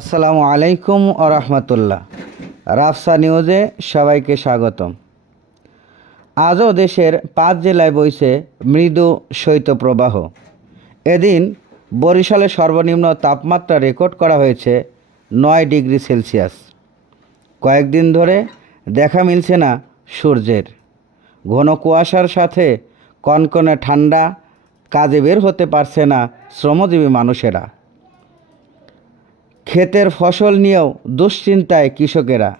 আসসালামু আলাইকুম রাহমাতুল্লাহ। রাফসা নিউজে সবাইকে স্বাগতম। আজও দেশের 5 জেলায় বইছে মৃদু শৈত্যপ্রবাহ। এদিন বরিশালে সর্বনিম্ন তাপমাত্রা রেকর্ড করা হয়েছে 9 ডিগ্রি সেলসিয়াস। কয়েকদিন ধরে দেখা মিলছে না সূর্যের। ঘন কুয়াশার সাথে কনকনে ঠান্ডা, কাজে বের হতে পারছে না শ্রমজীবী মানুষেরা। ক্ষেতের ফসল নিয়েও দুশ্চিন্তায় কৃষকেরা।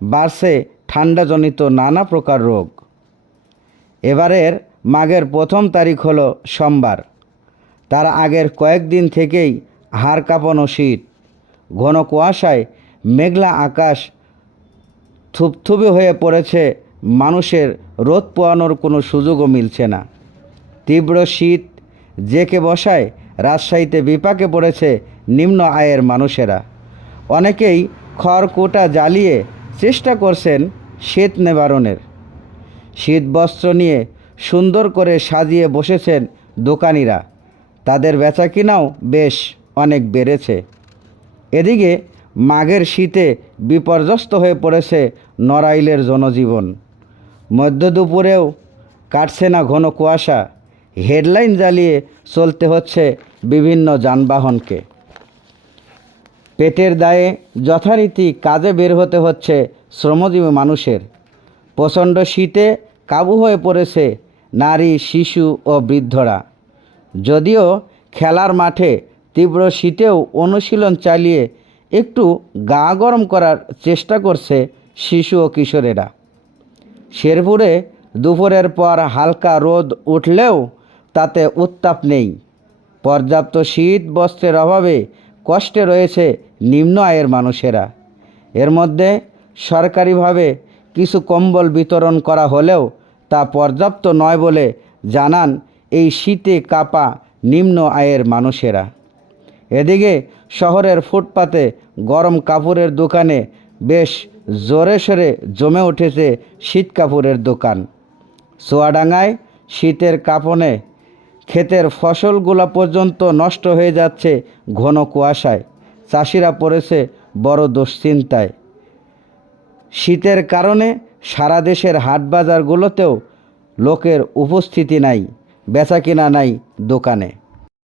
বাড়ছে ঠান্ডাজনিত নানা প্রকার রোগ। এবারের মাঘের 1 তারিখ হলো সোমবার। তার আগের কয়েকদিন থেকেই হাড় কাঁপানো শীত, ঘন কুয়াশায় মেঘলা আকাশ থুপথুপে হয়ে পড়েছে। মানুষের রোদ পোয়ানোর কোনো সুযোগও মিলছে না। তীব্র শীত জেঁকে বসায় রাজশাহীতে বিপাকে পড়েছে নিম্ন আয়ের মানুষেরা। অনেকেই খড়কুটা জ্বালিয়ে চেষ্টা করছেন শীত নিবারণের। শীতবস্ত্র নিয়ে সুন্দর করে সাজিয়ে বসেছেন দোকানিরা। তাদের বেচাকিনাও বেশ অনেক বেড়েছে। এদিকে মাঘের শীতে বিপর্যস্ত হয়ে পড়েছে নড়াইলের জনজীবন। মধ্য দুপুরেও কাটছে না ঘন কুয়াশা। হেডলাইন জ্বালিয়ে চলতে হচ্ছে বিভিন্ন যানবাহনকে। পেটের দায়ে যথারীতি কাজে বের হতে হচ্ছে শ্রমজীবী মানুষের। প্রচণ্ড শীতে কাবু হয়ে পড়েছে নারী, শিশু ও বৃদ্ধরা। যদিও খেলার মাঠে তীব্র শীতেও অনুশীলন চালিয়ে একটু গা গরম করার চেষ্টা করছে শিশু ও কিশোরেরা। শেরপুরে দুপুরের পর হালকা রোদ উঠলেও তাতে উত্তাপ নেই। পর্যাপ্ত শীত বস্ত্রের অভাবে কষ্টে রয়েছে নিম্ন আয়ের মানুষেরা। এর মধ্যে সরকারিভাবে কিছু কম্বল বিতরণ করা হলেও তা পর্যাপ্ত নয় বলে জানান এই শীতে কাঁপা নিম্ন আয়ের মানুষেরা। এদিকে শহরের ফুটপাতে গরম কাপড়ের দোকানে বেশ জোরে সোরে জমে উঠেছে শীত কাপড়ের দোকান। চুয়াডাঙ্গায় শীতের কাঁপনে ক্ষেতের ফসলগুলো পর্যন্ত নষ্ট হয়ে যাচ্ছে ঘন কুয়াশায়। চাষিরা পড়েছে বড় দুশ্চিন্তায়। শীতের কারণে সারা দেশের হাটবাজারগুলোতেও লোকের উপস্থিতি নাই, বেচাকিনা নাই দোকানে।